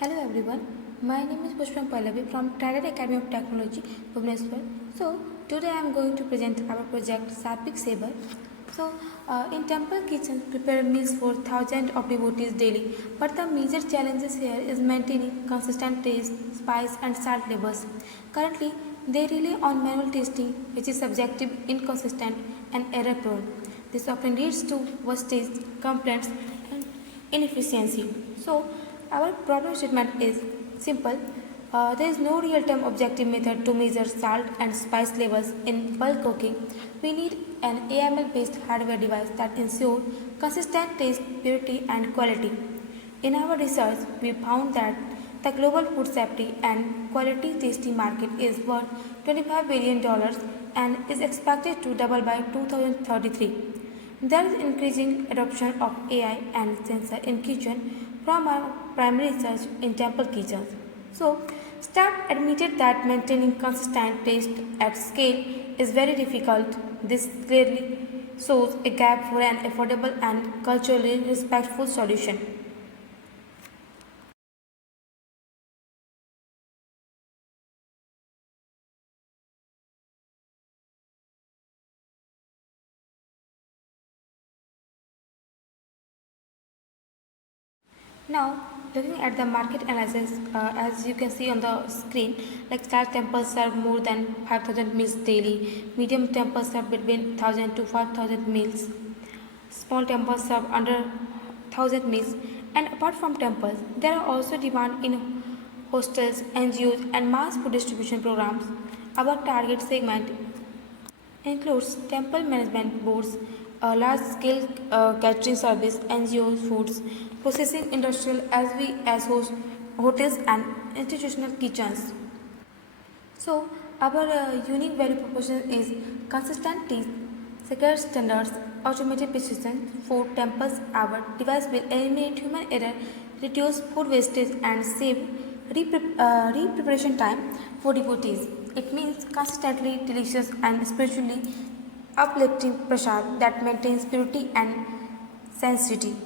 Hello everyone, my name is Pushpam Pallavi from Trident Academy of Technology, Bhubaneswar. So today I am going to present our project Satvik Saver. In temple kitchens prepare meals for thousands of devotees daily, but the major challenges here is maintaining consistent taste, spice and salt levels. Currently, they rely on manual tasting, which is subjective, inconsistent and error prone. This often leads to wastage, complaints and inefficiency. Our problem statement is simple. There is no real-time objective method to measure salt and spice levels in bulk cooking. We need an AML-based hardware device that ensures consistent taste, purity, and quality. In our research, we found that the global food safety and quality tasting market is worth $25 billion and is expected to double by 2033. There is increasing adoption of AI and sensor in kitchen from our primary research in temple kitchens. Staff admitted that maintaining consistent taste at scale is very difficult. This clearly shows a gap for an affordable and culturally respectful solution. Now, looking at the market analysis, as you can see on the screen, like star temples serve more than 5,000 meals daily, medium temples serve between 1,000 to 5,000 meals, small temples serve under 1,000 meals, and apart from temples, there are also demand in hostels, NGOs, and mass food distribution programs. Our target segment includes temple management boards, large-scale catering service, NGOs, foods, processing industrial as well as hotels and institutional kitchens. Our unique value proposition is consistent taste, secure standards, automated precision for temples. Our device will eliminate human error, reduce food wastage, and save re-preparation time for devotees. It means consistently delicious and spiritually uplifting prasad that maintains purity and sanctity.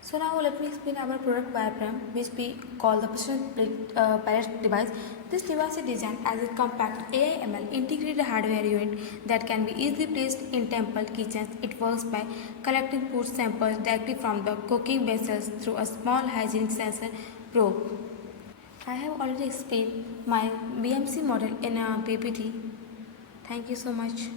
So now let me explain our product diagram, which we call the precision palette device. This device is designed as a compact AI/ML integrated hardware unit that can be easily placed in temple kitchens. It works by collecting food samples directly from the cooking vessels through a small hygienic sensor probe. I have already explained my BMC model in a PPT. Thank you so much.